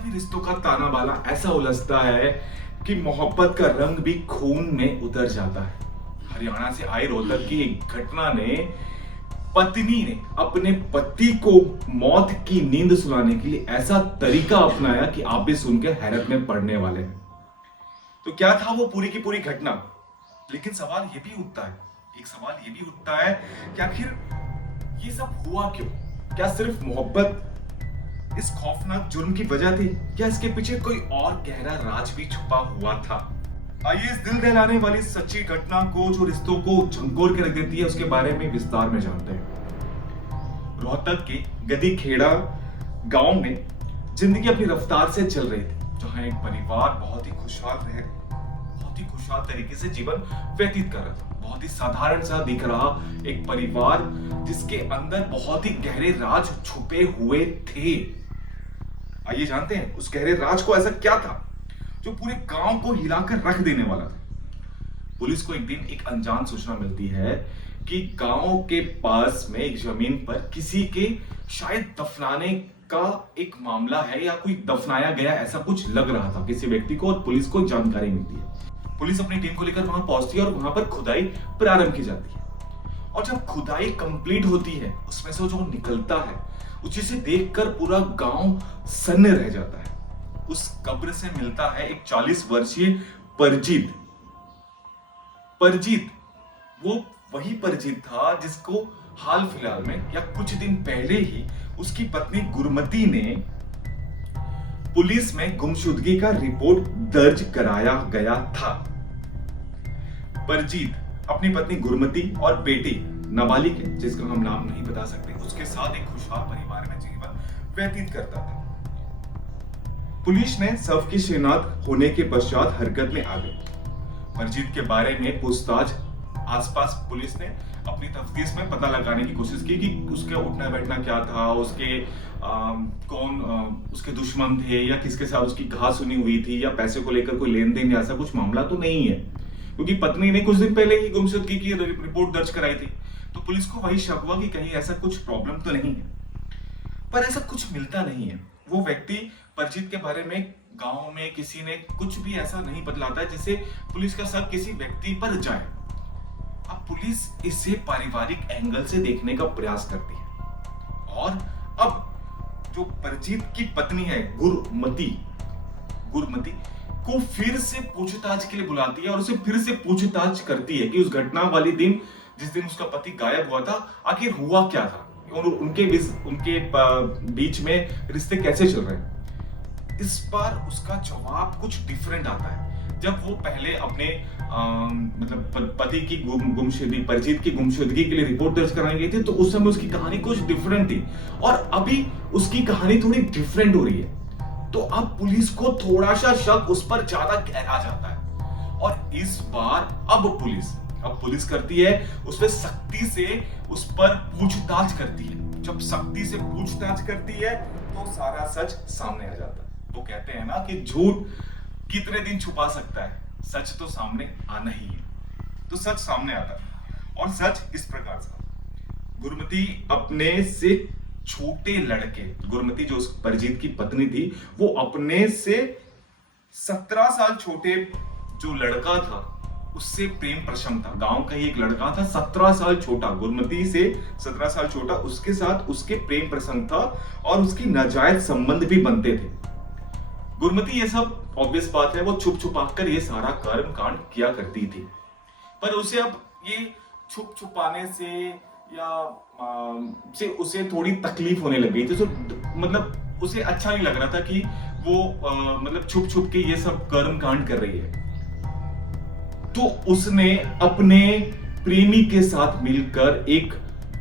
कभी रिश्तों का ताना बाना ऐसा उलझता है कि मोहब्बत का रंग भी खून में उतर जाता है। हरियाणा से आई रोहतक की एक घटना ने पत्नी ने अपने पति को मौत की नींद सुलाने के लिए ऐसा तरीका अपनाया कि आप भी सुनकर हैरत में पड़ने वाले हैं। तो क्या था वो पूरी की पूरी घटना? लेकिन सवाल ये भी उठता है, एक सवाल ये भी उठता है कि आखिर ये सब हुआ क्यों? क्या सिर्फ मोहब्बत इस खौफनाक जुर्म की वजह थी, क्या इसके पीछे कोई और गहरा राज भी छुपा हुआ था? आइए इस दिल दहलाने वाली सच्ची घटना को, जो रिश्तों को झंकोर के रख देती है, उसके बारे में विस्तार में जानते हैं। रोहतक के गदी खेड़ा गांव में जिंदगी अपनी रफ्तार से चल रही थी, जहां एक परिवार बहुत ही खुशहाल तरीके से जीवन व्यतीत कर रहा था। बहुत ही साधारण सा दिख रहा एक परिवार, जिसके अंदर बहुत ही गहरे राज छुपे हुए थे। आइए जानते हैं उस गहरे राज को ऐसा क्या था जो पूरे गांव को हिलाकर रख देने वाला था। पुलिस को एक दिन एक अनजान सूचना मिलती है कि गांव के पास में एक जमीन पर किसी के शायद दफनाने का एक मामला है, या कोई दफनाया गया ऐसा कुछ लग रहा था किसी व्यक्ति को, और पुलिस को जानकारी मिलती है। पुलिस अपनी टीम को लेकर वहां पहुंचती है और वहां पर खुदाई प्रारंभ की जाती है। और जब खुदाई कंप्लीट होती है, उसमें से जो निकलता है उसे देखकर पूरा गांव सन्न रह जाता है। उस कब्र से मिलता है एक 40 वर्षीय परजीत। परजीत वो वही परजीत था जिसको हाल फिलहाल में या कुछ दिन पहले ही उसकी पत्नी गुरमती ने पुलिस में गुमशुदगी का रिपोर्ट दर्ज कराया गया था। परजीत अपनी पत्नी गुरमती और बेटी नाबालिग है, जिसका हम नाम नहीं बता सकते, उसके साथ एक खुशहाल परिवार में जीवन व्यतीत करता था। पुलिस ने शव की शिनाख्त होने के पश्चात हरकत में आ गई। परजीत के बारे में पूछताछ आसपास पुलिस ने अपनी तफ्तीश में पता लगाने की कोशिश की कि उसके उठना बैठना क्या था, उसके उसके दुश्मन थे, या किसके साथ उसकी घासुनी हुई थी, या पैसे को लेकर कोई लेन देन, ऐसा कुछ मामला तो नहीं है, क्योंकि पत्नी ने कुछ दिन पहले ही गुमशुदगी की रिपोर्ट दर्ज कराई थी। तो पुलिस को वही शक हुआ कि कहीं ऐसा कुछ प्रॉब्लम तो नहीं है, पर ऐसा कुछ मिलता नहीं है। वो व्यक्ति परजीत के बारे में गांव में किसी ने कुछ भी ऐसा नहीं बतलाता है जिससे पुलिस का शक किसी व्यक्ति पर जाए। अब पुलिस इसे पारिवारिक एंगल से देखने का प्रयास करती है, और अब जो परजीत की पत्नी है गुरमती को फिर से पूछताछ के लिए बुलाती है और उसे फिर से पूछताछ करती है कि उस घटना वाली दिन, जिस दिन उसका पति गायब हुआ था, आखिर हुआ क्या था और उनके बीच में रिश्ते कैसे चल रहे हैं। इस बार उसका जवाब कुछ डिफरेंट आता है। जब वो पहले अपने मतलब पति की गुमशुदगी, परजीत की गुमशुदगी के लिए रिपोर्ट दर्ज कराने गई थी, तो उस समय उसकी कहानी कुछ डिफरेंट थी, और अभी उसकी कहानी थोड़ी डिफरेंट हो रही है। तो अब पुलिस को थोड़ा सा शक उस पर ज्यादा गहरा जाता है, और इस बार अब पुलिस करती है, उसमें सख्ती से उस पर पूछताछ करती है। जब सख्ती से पूछताछ करती है तो सारा सच सामने आ जाता है। वो कहते हैं ना कि झूठ कितने दिन छुपा सकता है, सच तो सामने आना ही है। तो सच सामने आता है, और सच इस प्रकार से, गुरमती अपने से छोटे लड़के, गुरमती जो उस परजीत की पत्नी थी, वो अपने से 17 साल छोटे जो लड़का था उससे प्रेम प्रसंग था। गांव का ही एक लड़का था 17 साल छोटा, गुरमती से 17 साल छोटा, उसके साथ उसके प्रेम प्रसंग था और उसकी नाजायज संबंध भी बनते थे। गुरमती ये सब ऑब्वियस बात है, वो छुप छुपा कर ये सारा कर्म कांड किया करती थी, पर उसे अब ये छुप छुपाने से या उसे थोड़ी तकलीफ होने लग गई थी। तो मतलब उसे अच्छा नहीं लग रहा था कि वो मतलब छुप छुप के ये सब कर्म कांड कर रही है। तो उसने अपने प्रेमी के साथ मिलकर एक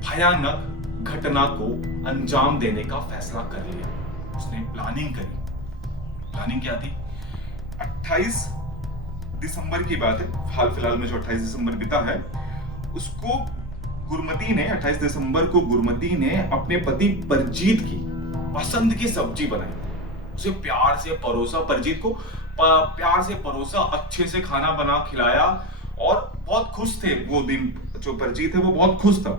भयानक घटना को अंजाम देने का फैसला कर लिया। उसने प्लानिंग करी। प्लानिंग क्या थी? 28 दिसंबर की बात है, हाल फिलहाल में जो 28 दिसंबर बीता है, उसको 28 दिसंबर को गुरमती ने अपने पति परजीत की पसंद की सब्जी बनाई। उसे प्यार से परोसा, परजीत को प्यार से परोसा, अच्छे से खाना बना खिलाया, और बहुत खुश थे वो दिन। जो परजीत है वो बहुत खुश था।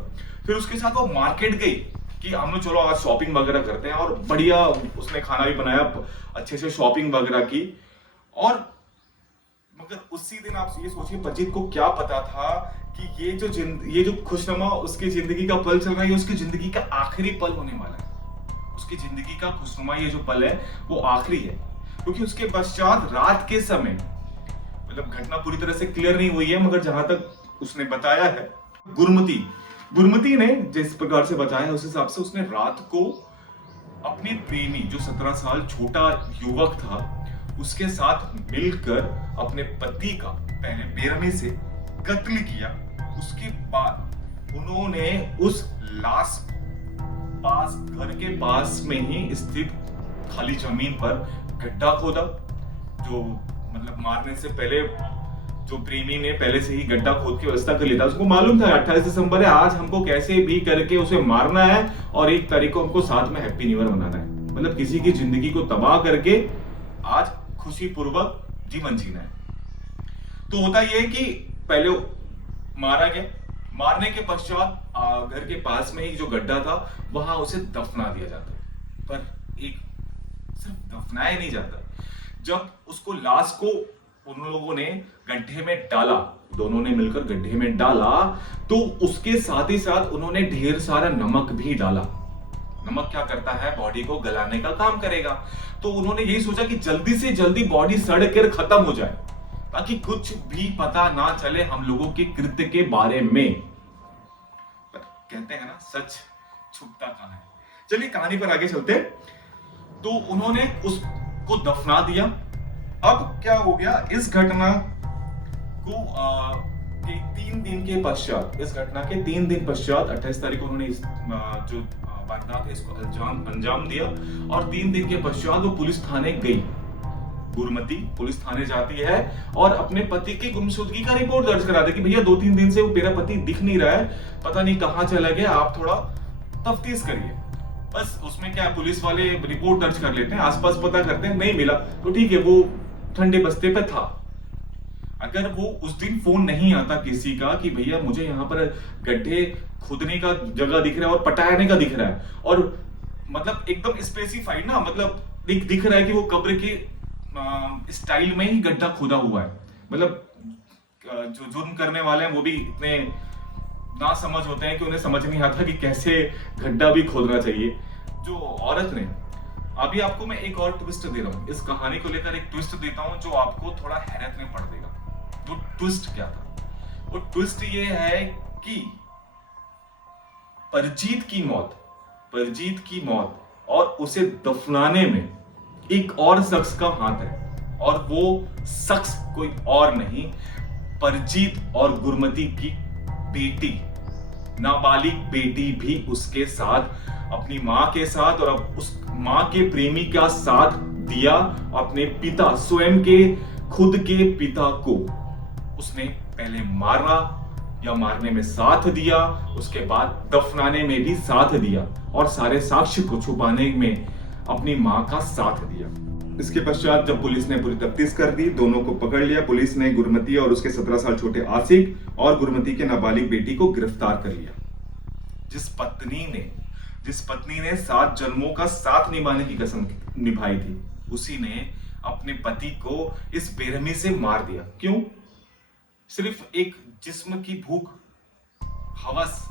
फिर उसके साथ वो मार्केट गई कि हम लोग चलो आज शॉपिंग वगैरह करते हैं, और बढ़िया उसने खाना भी बनाया, अच्छे से शॉपिंग वगैरह की। और मगर उसी दिन आप ये सोचिए परजीत को क्या पता था कि ये जो खुशनुमा उसकी जिंदगी का पल चल रहा है, ये उसकी जिंदगी का आखिरी पल होने वाला है। उसकी जिंदगी का खुशनुमा ये जो पल है वो आखिरी है, क्योंकि उसके पश्चात रात के समय, मतलब घटना पूरी तरह से क्लियर नहीं हुई है, मगर जहां तक उसने बताया है, गुरमती ने जिस प्रकार से बताया है उस हिसाब से उसने रात को अपने प्रेमी जो 17 साल छोटा युवक था उसके साथ मिलकर अपने पति का पहले बेरहमी से कत्ल किया। उसके बाद उन्होंने उस लाश पास घर के पास में ही स्थित खाली जमीन पर गड्ढा खोदा, जो मतलब मारने से पहले जो प्रेमी ने पहले से ही गड्ढा खोद के व्यवस्था कर लिया था। उसको मालूम था 28 दिसंबर है, आज हमको कैसे भी करके उसे मारना है और 1 तारीख को हमको साथ में हैप्पी न्यू ईयर मनाना है, मतलब किसी की जिंदगी को तबाह करके आज खुशी पूर्वक जीवन जीना है। तो होता यह कि पहले मारा गया, मारने के पश्चात घर के पास में ही जो गड्ढा था वहां उसे दफना दिया जाता, पर एक सिर्फ दफनाया नहीं जाता, जब उसको लाश को उन लोगों ने गड्ढे में डाला, दोनों ने मिलकर गड्ढे में डाला, तो उसके साथ ही साथ उन्होंने ढेर सारा नमक भी डाला। नमक क्या करता है, बॉडी को गलाने का काम करेगा। तो उन्होंने यही सोचा कि जल्दी से जल्दी बॉडी सड़ कर खत्म हो जाए, ताकि कुछ भी पता ना चले हम लोगों के कृत्य के बारे में। पर कहते हैं ना, सच छुपता कहां है। चलिए कहानी पर आगे चलते। तो उन्होंने उसको दफना दिया। अब क्या हो गया, इस घटना को के 3 दिन के पश्चात, इस घटना के 3 दिन पश्चात 28 तारीख को उन्होंने इस जो वारदात है इसको अंजाम दिया, और 3 दिन के पश्चात वो पुलिस थाने गई। गुरमती पुलिस थाने जाती है और अपने पति की गुमशुदगी का रिपोर्ट दर्ज कराती है कि भैया 2-3 दिन से वो मेरा पति दिख नहीं रहा है, पता नहीं कहां चला गया, आप थोड़ा तफ्तीश करिए। बस उसमें क्या, पुलिस वाले रिपोर्ट दर्ज कर लेते हैं, आसपास पता करते हैं, नहीं मिला तो ठीक है, वो ठंडे बस्ते पे था। अगर वो उस दिन फोन नहीं आता किसी का कि भैया मुझे यहाँ पर गड्ढे खोदने का जगह दिख रहा है और पटाने का दिख रहा है, और मतलब एकदम स्पेसिफाइड ना, मतलब दिख रहा है कि वो कब्र के स्टाइल में ही गड्ढा खोदा हुआ है, मतलब जो जुर्म करने वाले हैं वो भी इतने ना समझ होते हैं कि उन्हें समझ नहीं आता कि कैसे गड्ढा भी खोदना चाहिए। जो औरत ने, अभी आपको मैं एक और ट्विस्ट दे रहा हूं, इस कहानी को लेकर एक ट्विस्ट देता हूं जो आपको थोड़ा हैरत में पड़ देगा। वो ट्विस्ट क्या था, वो ट्विस्ट ये है कि परजीत की मौत और उसे दफनाने में एक और शख्स का हाथ है, और वो शख्स कोई और नहीं, परजीत और गुरमती की बेटी, नाबालिग बेटी भी उसके साथ, अपनी मां के साथ, और अब उस मां के प्रेमी का साथ दिया। अपने पिता, स्वयं के खुद के पिता को उसने पहले मारा या मारने में साथ दिया, उसके बाद दफनाने में भी साथ दिया, और सारे साक्ष्य को छुपाने में अपनी मां का साथ दिया। इसके पश्चात जब पुलिस ने पूरी तफ्तीश कर दी, दोनों को पकड़ लिया। पुलिस ने गुरमती और उसके 17 साल छोटे आसिक और गुरमती के नाबालिग बेटी को गिरफ्तार कर लिया। जिस पत्नी ने 7 जन्मों का साथ निभाने की कसम निभाई थी, उसी ने अपने पति को इस बेरहमी से मार दिया। क्यों? सिर्फ एक जिस्म की भूख, हवस,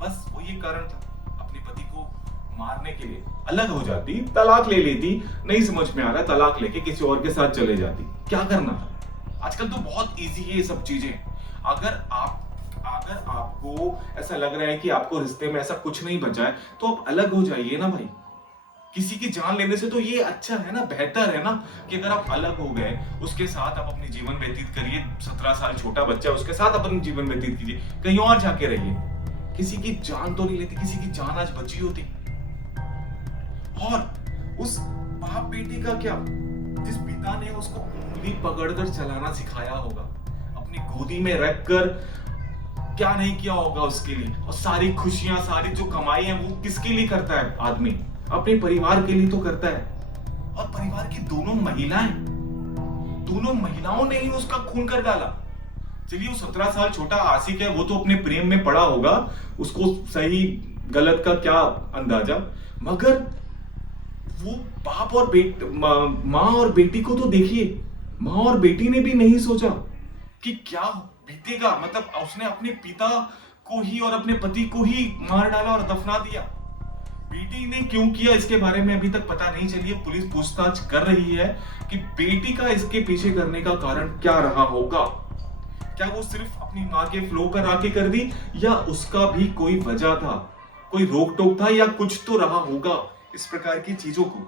बस वो ये कारण था। अपने पति को मारने के लिए अलग हो जाती, तलाक ले लेती, नहीं समझ में आ रहा, तलाक लेके किसी और के साथ चले जाती, क्या करना था। आजकल तो बहुत इजी है ये सब चीजें। अगर आपको ऐसा लग रहा है कि आपको रिश्ते में ऐसा कुछ नहीं बचा है, तो आप अलग हो जाइए ना भाई। किसी की जान लेने से तो ये अच्छा है ना, बेहतर है ना, कि अगर आप अलग हो गए, उसके साथ आप अपनी जीवन व्यतीत करिए। 17 साल छोटा बच्चा, उसके साथ अपनी जीवन व्यतीत कीजिए, कहीं और जाके रहिए। किसी की जान तो नहीं लेती, किसी की जान आज बची होती। और उस बाप बेटी का क्या, जिस पिता ने उसको उंगली पकड़कर चलाना सिखाया होगा, अपनी गोदी में रखकर क्या नहीं किया होगा उसके लिए, और सारी खुशियां, सारी जो कमाई है वो किसके लिए करता है आदमी, अपने परिवार के लिए तो करता है। और परिवार की दोनों महिलाओं ने ही उसका खून कर डाला। चलिए वो 17 साल छोटा आशिक है, वो तो अपने प्रेम में पड़ा होगा, उसको सही गलत का क्या अंदाजा, मगर वो बाप और माँ और बेटी को तो देखिए, माँ और बेटी ने भी नहीं सोचा कि क्या बीतेगा। मतलब उसने अपने पिता को ही और अपने पति को ही मार डाला और दफना दिया। बेटी ने क्यों किया इसके बारे में अभी तक पता नहीं चली है। पुलिस पूछताछ कर रही है कि बेटी का इसके पीछे करने का कारण क्या रहा होगा। क्या वो सिर्फ अपनी माँ के फ्लो पर आके कर दी, या उसका भी कोई वजह था, कोई रोक टोक था, या कुछ तो रहा होगा इस प्रकार की चीजों को।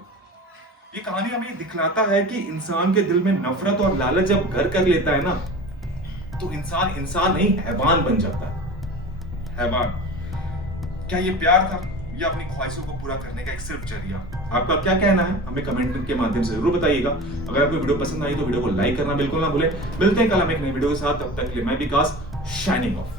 ये कहानी हमें दिखलाता है कि इंसान के दिल में नफरत और लालच जब घर कर लेता है ना, तो इंसान इंसान नहीं हैवान बन जाता है। हैवान। क्या ये प्यार था, या अपनी ख्वाहिशों को पूरा करने का एक सिर्फ जरिया? आपका क्या कहना है हमें कमेंट के माध्यम से जरूर बताइएगा। अगर आपको वीडियो पसंद आई तो वीडियो को लाइक करना बिल्कुल ना भूलें। मिलते हैं कल हम एक नई वीडियो के साथ, तब तक के लिए मैं विकास शाइनिंग ऑफ।